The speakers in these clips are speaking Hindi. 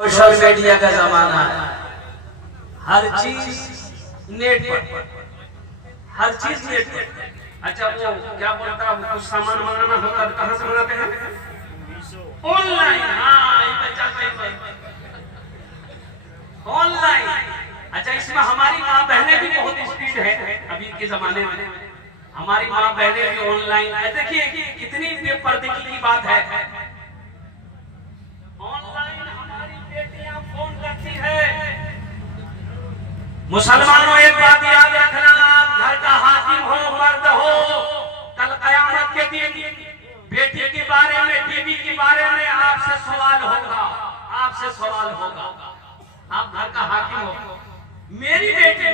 सोशल मीडिया का जमाना है, हर चीज नेट पर, हर चीज नेट पर। अच्छा वो क्या बोलता है, कुछ सामान मंगाना होता है कहाँ से मंगाते हैं? ऑनलाइन। हाँ ये बच्चा ऑनलाइन। अच्छा इसमें हमारी माँ बहनें भी बहुत स्पीड है अभी के जमाने में, हमारी माँ बहनें भी ऑनलाइन। देखिए कितनी बेपर्दगी की बात है, ऑनलाइन हमारी बेटियां फोन करती है। मुसलमानों एक बात याद रखना, आप घर का हाकिम हो, मर्द हो, कल कयामत के दिन बेटी के बारे में, बीवी के बारे में आपसे सवाल होगा, आपसे सवाल होगा। आप घर का हाकिम हो, मेरी बेटी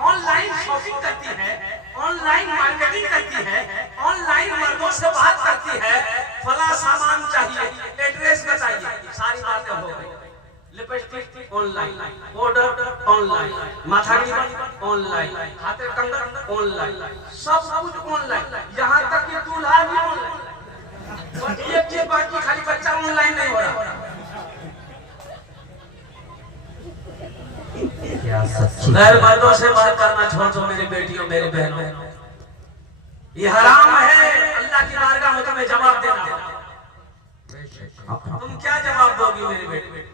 ऑनलाइन शॉपिंग करती है, ऑनलाइन मार्केटिंग करती है, ऑनलाइन मर्दों से बात करती है, फला सामान चाहिए, एड्रेस बताइए, सारी बातें हो गई। लिपस्टिक ऑनलाइन, पाउडर ऑनलाइन, माथा की बन ऑनलाइन, हाथे कंगन ऑनलाइन, सब कुछ ऑनलाइन, यहाँ तक कि दूल्हा भी ऑनलाइन। ये बाकी खाली बच्चा ऑनलाइन नहीं हो रहा। गैर मर्दों से बात करना छोड़ दो मेरी बेटियों, मेरे बहनों, ये हराम है। अल्लाह की बारगाह में तुम्हें जवाब देना। तुम क्या जवाब दोगी मेरी बेटी?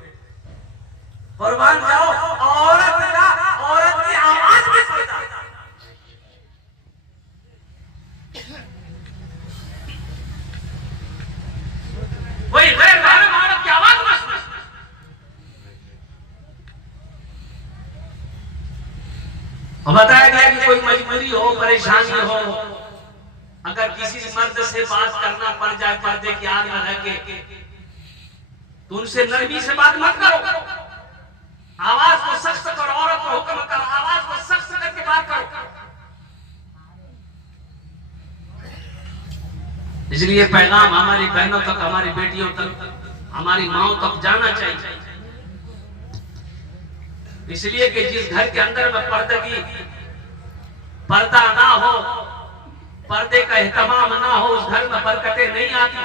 कुर्बान जाओ, औरत की आवाज में सुनता। वही गैर महरम औरत की आवाज में सुनता। बताया गया कि कोई मजबूरी हो, परेशानी हो, अगर किसी मर्द से बात करना पड़ जाए पर्दे की आड़ में रह के, तो उनसे नरमी से बात मत करो, आवाज को सख्त करो, औरत को हुक्म करो, आवाज को सख्त करके बात करो। इसलिए पैगाम हमारी बहनों तक, हमारी बेटियों तक, हमारी माओ तक जाना चाहिए। इसलिए कि जिस घर के अंदर में पर्दा ना हो, पर्दे का एहतमाम ना हो, उस घर में बरकतें नहीं आती,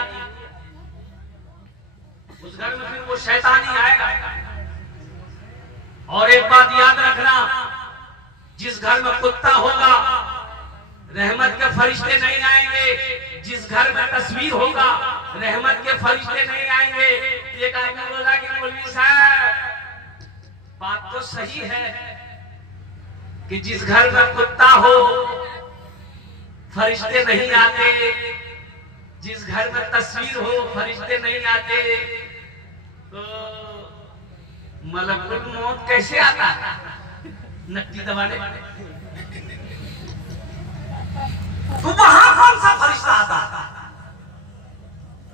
उस घर में फिर वो शैतान ही आएगा। और एक बात याद रखना, जिस घर में कुत्ता होगा रहमत के फरिश्ते नहीं आएंगे, जिस घर में तस्वीर होगा रहमत के फरिश्ते नहीं आएंगे। एक आदमी बोला कि मौलवी साहब बात तो सही है कि जिस घर में कुत्ता हो फरिश्ते नहीं आते, जिस घर में तस्वीर हो फरिश्ते नहीं आते, तो मलकुल मौत कैसे आता? नक्की दबाने तो वहां कौन सा फरिश्ता आता?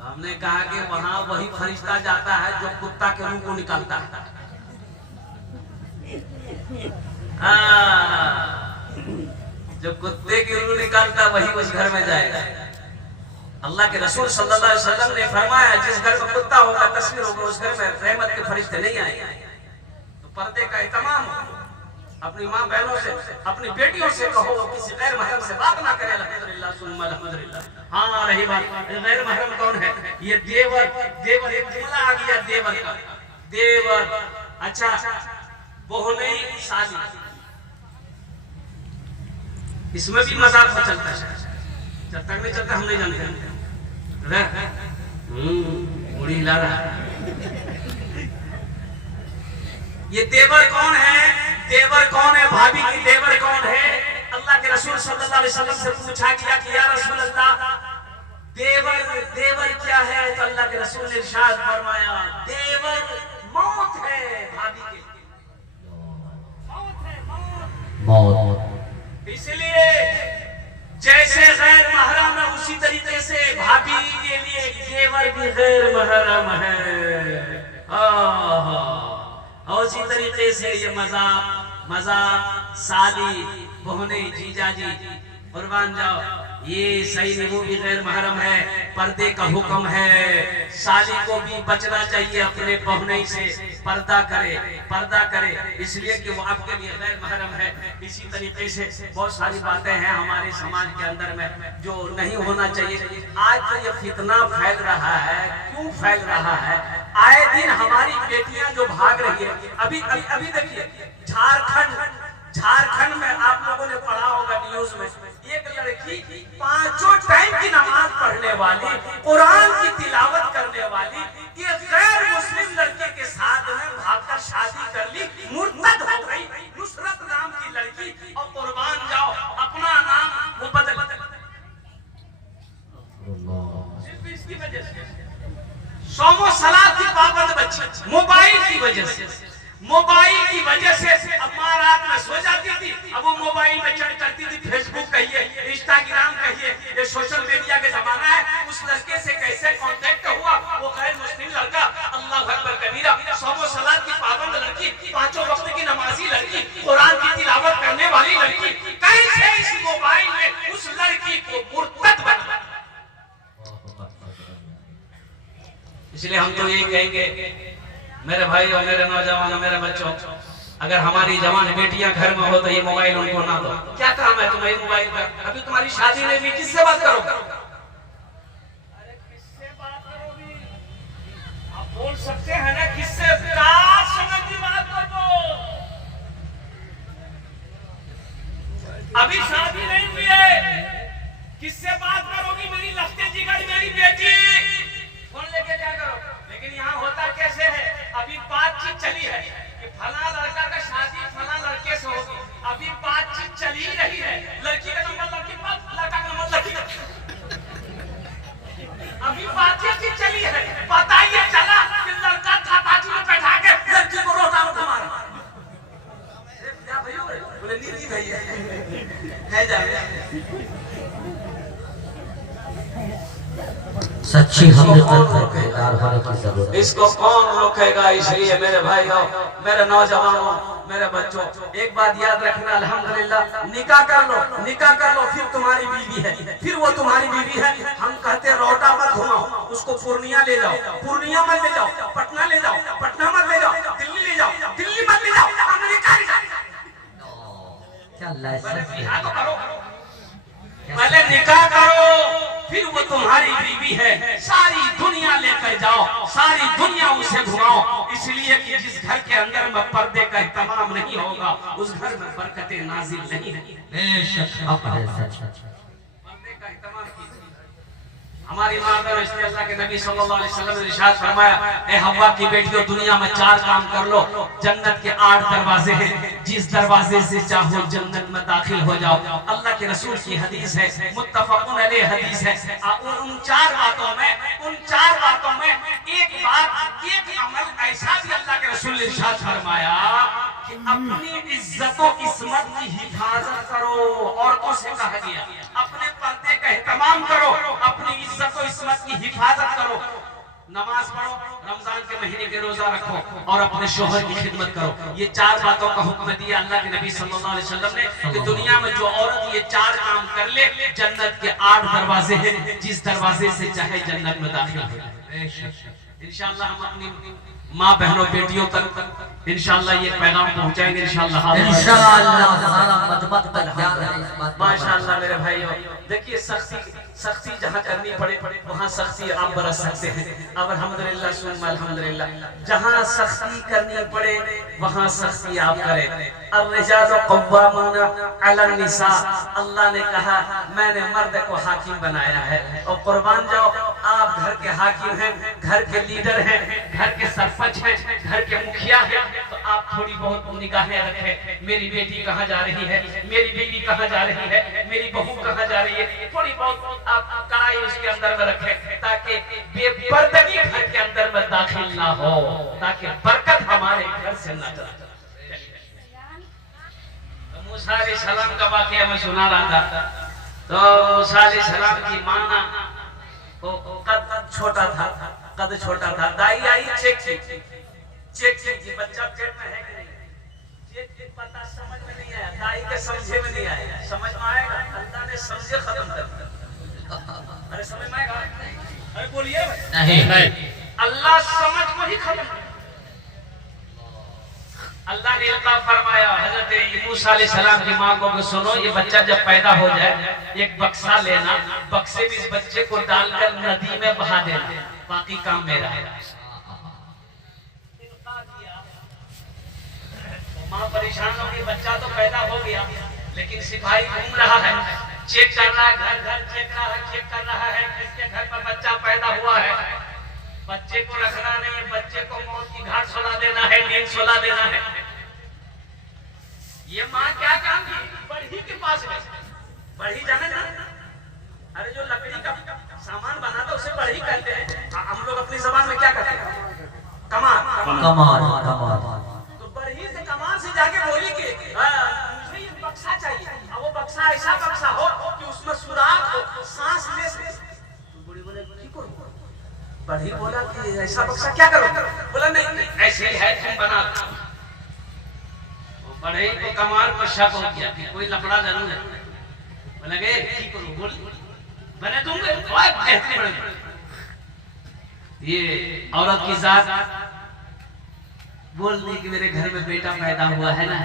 हमने कहा कि वहां वही फरिश्ता जाता है जो कुत्ता के रूह को निकालता है। जो कुत्ते की रूह निकालता वही उस घर में जाएगा। अल्लाह के रसूल सल्लल्लाहु अलैहि वसल्लम ने फरमाया, जिस घर में कुत्ता होगा, तस्वीर होगा, उस घर में रहमत के फरिश्ते नहीं आएंगे। तो पर्दे का एहतमाम अपनी माँ बहनों से, अपनी बेटियों से कहो किसी गैर महरम से बात ना करे। अल्हम्दुलिल्लाह सुम्मा अल्हम्दुलिल्लाह। हाँ रही बात, गैर महरम कौन है? ये देवर, देवर एक जुमला आ गया देवर का, देवर। अच्छा वो नहीं साली, इसमें भी मजाक हो चलता है, जब तक नहीं चलता हम नहीं जानते। मुड़ी हिला रहा। ये देवर कौन है? देवर कौन है? भाभी की देवर कौन है? अल्लाह के रसूल सल्लल्लाहु अलैहि वसल्लम से पूछा गया कि या रसूल अल्लाह देवर, देवर क्या है? तो अल्लाह के रसूल ने इरशाद फरमाया, देवर मौत है भाभी के लिए, मौत है, मौत। इसलिए जैसे गैर महरम है उसी तरीके से भाभी के लिए देवर भी गैर महरम है। और उसी तरीके से ये मजाक साली, बहने, जीजाजी, कुर्बान जाओ, ये सही नहीं, वो भी गैर महरम है। पर्दे का हुक्म है, साली को भी बचना चाहिए अपने बहने से, पर्दा करे, पर्दा करे, इसलिए कि वो आपके लिए गैर महरम है। इसी तरीके से बहुत सारी बातें हैं हमारे समाज के अंदर में जो नहीं होना चाहिए। आज तो ये फितना फैल रहा है, क्यों फैल रहा है? आए दिन हमारी बेटियां जो भाग रही है, अभी अभी अभी देखिए झारखंड में आप लोगों ने पढ़ा होगा न्यूज में, एक लड़की 5 टाइम की नमाज पढ़ने वाली, कुरान की तिलावत करने वाली, ये गैर मुस्लिम लड़के के साथ में भागकर शादी कर ली, मुर्तद हो गई। नुसरत नाम की लड़की, और कुर्बान जाओ अपना नाम वो बदल सिर्फ इसकी वजह से, सोमो सलात की पाबंद बच्ची, मोबाइल की वजह से, मोबाइल की वजह से। अब माँ रात में सो जाती थी, अब वो मोबाइल में चढ़ करती थी, फेसबुक कहिए, इंस्टाग्राम कहिए, ये सोशल मीडिया के जमाना है। उस लड़के से कैसे कांटेक्ट हुआ, वो गैर मुस्लिम लड़का, अल्लाह अकबर कबीरा, सोमो सलात की पाबंद लड़की, 5 वक्त की नमाजी लड़की, कुरान की तिलावत करने वाली लड़की, कैसे इस मोबाइल में उस लड़की को मुर्तद बना। इसलिए हम तो यही कहेंगे मेरे भाई और मेरे नौजवान और मेरे बच्चों, अगर हमारी जवान बेटियां घर में हो तो ये मोबाइल उनको ना दो। क्या काम है तुम्हें मोबाइल का? अभी तुम्हारी शादी नहीं हुई, किससे बात करो? अरे किससे बात करोगी? आप बोल सकते हैं ना, किससे समझ की बात कर दो। अभी शादी नहीं हुई है, किससे बात करोगी? मेरी लफ्ते जिगर मेरी बेटी, फोन लेके क्या करो? लेकिन यहाँ होता कैसे है, अभी बातचीत चली है कि फला लड़का का शादी फला लड़के से होगी, अभी बातचीत चली ही रही है, लड़की का नंबर लड़की के पास, लड़का का नंबर लड़की के, अभी बातचीत चली है। पता ये चला कि लड़का था बातचीत में बैठा के लड़की को रोटा मारा। क्या भैया? बोले नहीं भैया है जाए। सच्ची हकीकत होने की जरूरत। इसको कौन रोकेगा? इसलिए मेरे भाइयों, मेरे नौजवानों, मेरे बच्चों, एक बात याद रखना, अल्हम्दुलिल्लाह निकाह कर लो, निकाह कर लो, फिर तुम्हारी बीवी है, फिर वो तुम्हारी बीवी है। हम कहते रोटा मत घुमाओ, उसको पूर्णिया ले जाओ, पूर्णिया मत ले जाओ, पटना ले जाओ, पटना मत ले जाओ, दिल्ली ले जाओ, दिल्ली मत ले जाओ, अमेरिका ले जाओ। पहले निकाह करो, फिर वो तुम्हारी बीवी है, सारी दुनिया लेकर जाओ, सारी दुनिया उसे घुमाओ। इसलिए कि जिस घर के अंदर में पर्दे का इत्मीनान नहीं होगा, उस घर में बरकतें नाजिल नहीं है। पर्दे का इत्मीनान कीजिए। हमारी माँ ने अल्लाह के नबी सल्लल्लाहु अलैहि वसल्लम ने इरशाद फरमाया, ए हव्वा की बेटियों, दुनिया में 4 काम कर लो, जन्नत के 8 दरवाजे हैं, जिस दरवाजे से चाहो जन्नत में दाखिल हो जाओ। अल्लाह के रसूल की हदीस है, मुत्तफक़ुन अलैह हदीस है। उन 4 बातों में एक बात, एक अमल ऐसा भी अल्लाह के रसूल ने इरशाद फरमाया कि अपनी इज्जतो इस्मत की हिफाजत करो। औरतों से कहा गया अपने पर्दे का एहतमाम करो, अपनी इज्जत और इस्मत की हिफाजत करो, नमाज पढ़ो, रमजान के महीने के रोजा रखो और अपने शोहर की खिदमत करो। ये 4 बातों का हुक्म दिया अल्लाह के नबी सल्लल्लाहु अलैहि वसल्लम ने कि दुनिया में जो औरत ये 4 काम कर ले, जन्नत के 8 दरवाजे हैं, जिस दरवाजे से चाहे जन्नत में दाखिल हो जाए। इंशाअल्लाह हम अपनी माँ बहनों बेटियों तक इंशाअल्लाह ये पैगाम पहुंचाएंगे इंशाअल्लाह। माशाअल्लाह मेरे भाइयों, देखिए सख्ती जहाँ करनी पड़े वहाँ सख्ती आप बरस सकते हैं। अब अल्हम्दुलिल्लाह सुन्ना अल्हम्दुलिल्लाह, जहाँ सख्ती करनी पड़े वहाँ सख्ती आप करें। अर्रिजालु क़व्वामून अलन निसा, अल्लाह ने कहा मैंने मर्द को हाकिम बनाया है। और कुर्बान जाओ, आप घर के हाकिम हैं, घर के लीडर हैं, घर के सरपंच हैं, घर के मुखिया हैं, तो आप थोड़ी बहुत निगाहें रखें। मेरी बेटी कहाँ जा रही है, मेरी बीवी कहाँ जा रही है, मेरी बहू कहाँ जा रही है, थोड़ी बहुत आप कड़ाई उसके अंदर में रखें, ताकि बेपर्दगी घर के अंदर में दाखिल ना हो, ताकि बरकत हमारे घर से न जाए। मूसा अलैहिस्सलाम का वाकया मैं सुना रहा था। तो मूसा अलैहिस्सलाम की माँ ना कद छोटा था, दाई आई चेक की बच्चा पेट में है कि नहीं, चेक पता समझ में नहीं आया, दाई के समझे में नहीं आया, समझ में आएगा, अल्लाह ने समझे खत्म कर दिया। अरे समझ में आएगा? अरे बोलिए नहीं, अल्लाह समझ को ही खत्म। अल्लाह ने फरमाया हजरत मूसा अलैहिस्सलाम की माँ को, सुनो ये बच्चा जब पैदा हो जाए एक बक्सा लेना, बक्से में इस बच्चे को डालकर नदी में बहा देना, बाकी काम मेरा है। माँ परेशान होगी, बच्चा तो पैदा हो गया लेकिन सिपाही घूम रहा है, चेक कर रहा है, घर घर चेक कर रहा है किसके घर पर बच्चा पैदा हुआ है। बच्चे को रखना नहीं है, बच्चे को मौत की घाट सुला देना है, नींद सुला देना है। ये माँ क्या काम की? बढ़ी के पास गई। बढ़ी जाने ना, अरे जो लकड़ी का सामान बनाता उसे बढ़ी कहते हैं। हम लोग अपनी जबान में क्या कहते हैं? कमार। तो बढ़ी से कमार से जाके बोली कि मुझे ये बक्सा चाहिए, और वो बक्सा ऐसा बक्सा हो कि उसमें सुराख हो, सांस ले सके। तो बूढ़ी बोले ठीक हो। बढ़ी बोला कि ऐसा बक्सा क्या करो? बोला नहीं ऐसे ही है, तुम बना दो। बढ़ई को कमार पर शक हो गया कि कोई लफड़ा जरूर है। बोले ठीक करो, बोल बने दूंगे। ये औरत की जात बोल दी कि मेरे घर में बेटा पैदा हुआ है ना,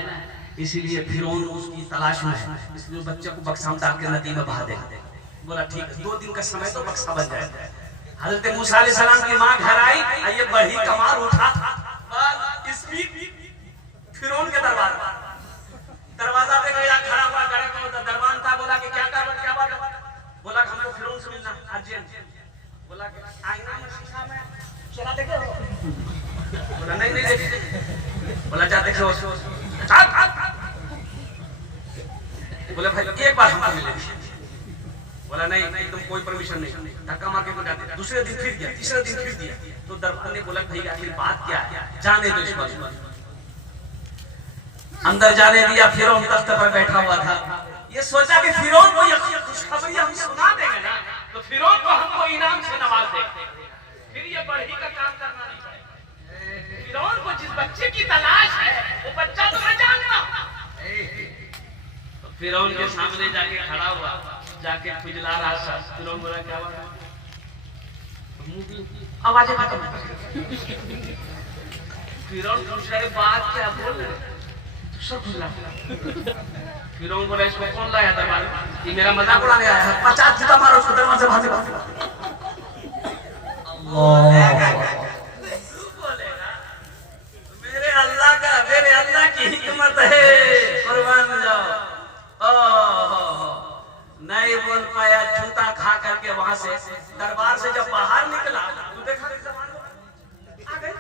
इसीलिए फिरौन उसकी तलाश में है, इसलिए बच्चे को बक्सा में डाल के नदी में बहा दे। बोला ठीक है, 2 दिन का समय तो बक्सा बन जाए। हजरत मूसा अलैहिस्सलाम की माँ घर आई, ये बढ़ी कमार उठा फिरौन के दरबार दरवाजा पे गया, खड़ा हुआ दरबान था। बोला कि क्या बात? बोला हमें फिरौन से मिलना अर्जेंट। बोला आईना में शीशा में चला देखे? बोला नहीं देखे। बोला जा देखे। बोले भाई एक बार हमको मिले। बोला नहीं एकदम कोई परमिशन नहीं, धक्का मार के जाते। दूसरे दिन फिर दिया, तीसरे दिन फिर दिया। तो दरबान ने बोला भाई आखिर बात क्या है, जाने दो इस बात। अंदर जाने दिया। फिरौन तख्त पर बैठा हुआ था। ये सोचा कि फिरौन को ये खुशखबरी हम सुना देंगे ना, तो फिरौन को हमको इनाम से नवाज देंगे, फिर ये बढ़ी का काम करना नहीं पड़ेगा। फिरौन को जिस बच्चे की तलाश है वो बच्चा तो मैं जानता हूं। तो फिरौन के सामने जाके खड़ा हुआ, जाके खुजला रहा सब। फिरौन बोला क्या हुआ? आवाजें खत्म। फिरौन पूछ रहे बात क्या बोल रहे? फिरौन बोला इसको कौन लाया दरबार? ये मेरा मजाक उड़ाने आया है, 50 जूता मारो उसको दरवाजे भागे। मेरे अल्लाह की हिकमत है, कुर्बान जाओ। नहीं बोल पाया, जूता खा करके वहां से दरबार से जब बाहर निकला तो देखा आ गए।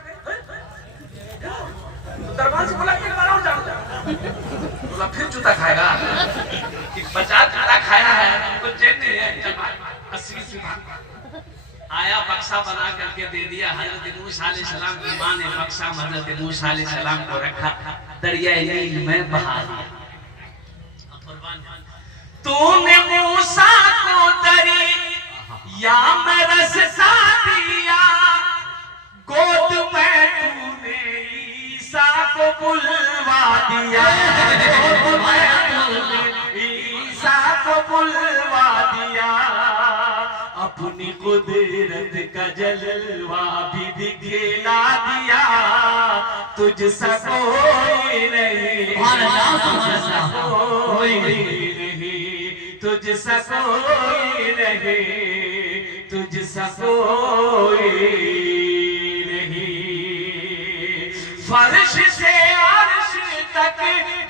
तो दरबार से बोला बोला फिर जूता खाएगा? 50 जूता खाया है, हमको चैन नहीं है। 80 आया, बक्सा बना करके दे दिया। हजरत मूसा अलैहिस्सलाम की मां ने बक्सा हजरत मूसा अलैहिस्सलाम को रखा, दरिया नील में बहा दिया। तूने मूसा को दरिया में रससा दिया, गोद में तूने ईसा को बुलवा दिया, गोद में तूने ईसा को बुलवा दिया। अपनी कुदरत का जलवा भी दिखला दिया, तुझसा कोई नहीं, तुझसा कोई नहीं, तुझसा कोई नहीं, तुझसा कोई नहीं। फर्श से अर्श तक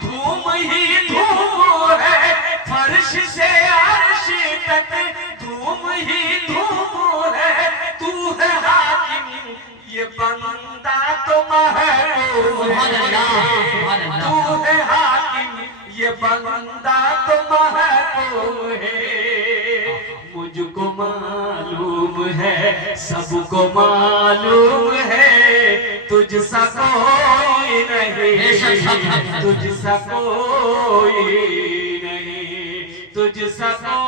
धूम ही धूम है, फर्श से अर्श तक धूम ही धूम है। तू है हाकिम, ये बंदा तो महबूब है। तू है हाकिम, ये बंदा तो महबूब है। मुझको मालूम है, सबको मालूम है, तुझसा कोई नहीं, तुझसा कोई नहीं, तुझसा कोई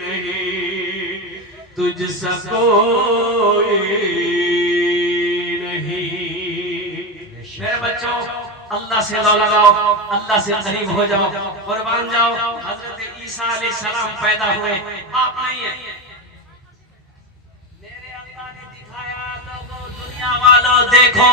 नहीं, तुझसा कोई नहीं। मेरे बच्चों, अल्लाह से लौ लगाओ, अल्लाह से करीब हो जाओ, कुर्बान जाओ। हजरत ईसा अलैहिस्सलाम पैदा हुए, बाप नहीं है। मेरे अल्लाह ने दिखाया, लोगों दुनिया वालों देखो,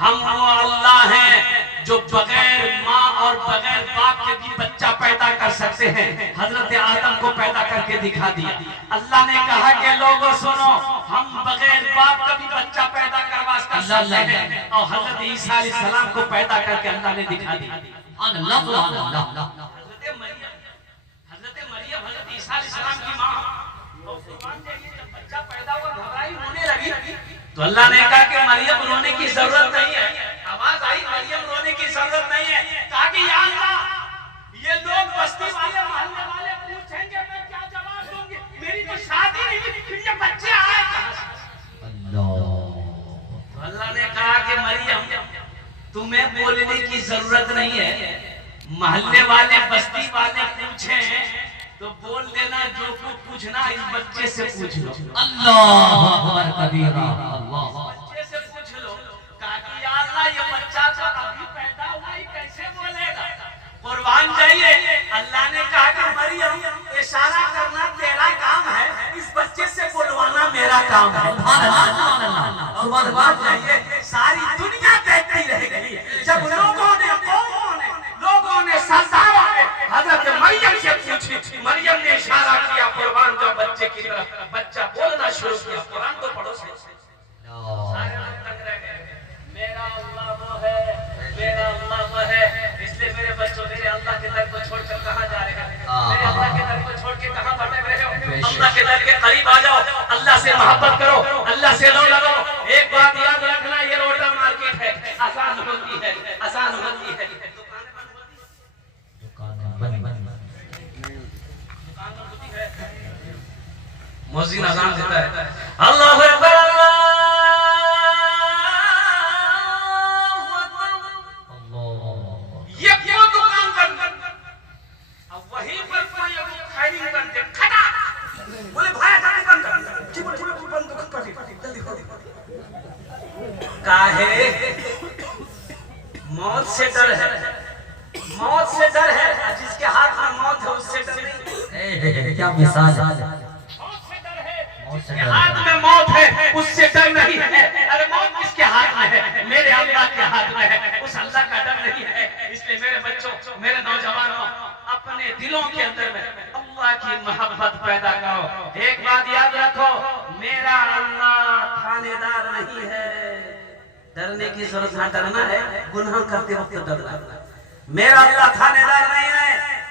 हम वो अल्लाह हैं जो बगैर माँ और बगैर बाप के भी बच्चा पैदा कर सकते हैं। हजरत आदम को पैदा करके दिखा दिया। अल्लाह ने कहा कि लोगों सुनो, हम बगैर बाप का भी बच्चा पैदा करवा सकते हैं और हजरत ईसा अलैहिस्सलाम को पैदा करके अल्लाह ने दिखा दी। अल्लाह अल्लाह हजरत मरियम हजरत ईसा अलैहिस्सलाम की मां, और कुर्बान जाइए जब बच्चा पैदा हुआ घबराई रोने लगी तो अल्लाह ने कहा कि मरियम रोने की जरूरत नहीं है। आवाज आई मरियम रोने की जरूरत नहीं है। कहा कि या अल्लाह ये लोग बस्ती वाले मोहल्ले वाले पूछेंगे मैं क्या जवाब दूंगी, मेरी तो शादी नहीं हुई, फिर ये बच्चे आए कहां से? अल्लाह तो अल्लाह ने कहा कि मरियम तुम्हें बोलने की जरूरत नहीं है, मोहल्ले वाले बस्ती वाले पूछे तो बोल देना, जो कुछ पूछना इस बच्चे से पूछ लो। अल्लाह अकबर कबीरा अल्लाह बच्चे से पूछ लो। कहा कि या अल्लाह ये बच्चा तो अभी पैदा हुआ ही कैसे बोलेगा? कुर्बान जाइए अल्लाह ने कहा कि मरियम इशारा करना तेरा काम है, इस बच्चे से बुलवाना मेरा काम है। कुर्बान जाइए सारी दुनिया देखती रह गई जब लोगों ने सरदारों ने हजरत मरियम से पूछी, मरियम ने इशारा किया कुर्बान जो बच्चे की तरफ, बच्चा बोलना शुरू किया। कुरान तो पढ़ो सारे लोग तंग रह गए। मेरा अल्लाह वो है, मेरा अल्लाह वो है। इसलिए मेरे बच्चों मेरे अल्लाह के दर को छोड़कर कहां जा रहे हो? मेरे अल्लाह के दर को छोड़ के कहां भटक रहे हो? अल्लाह के दर के करीब आ जाओ, अल्लाह से मोहब्बत करो, अल्लाह से लो लगाओ। एक बात याद रखना, ये रोटा मार्केट है, आसान होती है, आसान होती है। मौज़िन अज़ान देता है अल्लाहु अकबर अल्लाह। ये क्यों दुकान बंद? अब वहीं पर कोई फायरिंग करते खड़ा बोले भाई था दुकान कर जी बोले बंद दुकान कर जल्दी हो। काहे? मौत से डर है, मौत से डर है। जिसके हाथ में मौत है उससे डर नहीं। क्या मिसाल है? जिसके हाथ में मौत है उससे डर नहीं है। अरे मौत किसके हाथ में है? मेरे अल्लाह के हाथ में है, उस अल्लाह का डर नहीं है। इसलिए मेरे बच्चों मेरे नौजवानों अपने दिलों के अंदर में अल्लाह की मोहब्बत पैदा करो। एक बात याद रखो, मेरा अल्लाह थानेदार नहीं है। डरने की जरूरत है, डरना है गुनाह करते वक्त डरना। मेरा अल्लाह थानेदार नहीं है,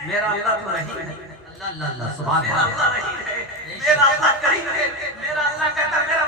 मेरा अल्लाह तो रहीम है। अल्लाह अल्लाह सुभान मेरा अल्लाह रहीम है, मेरा अल्लाह करीम है। मेरा अल्लाह कहता है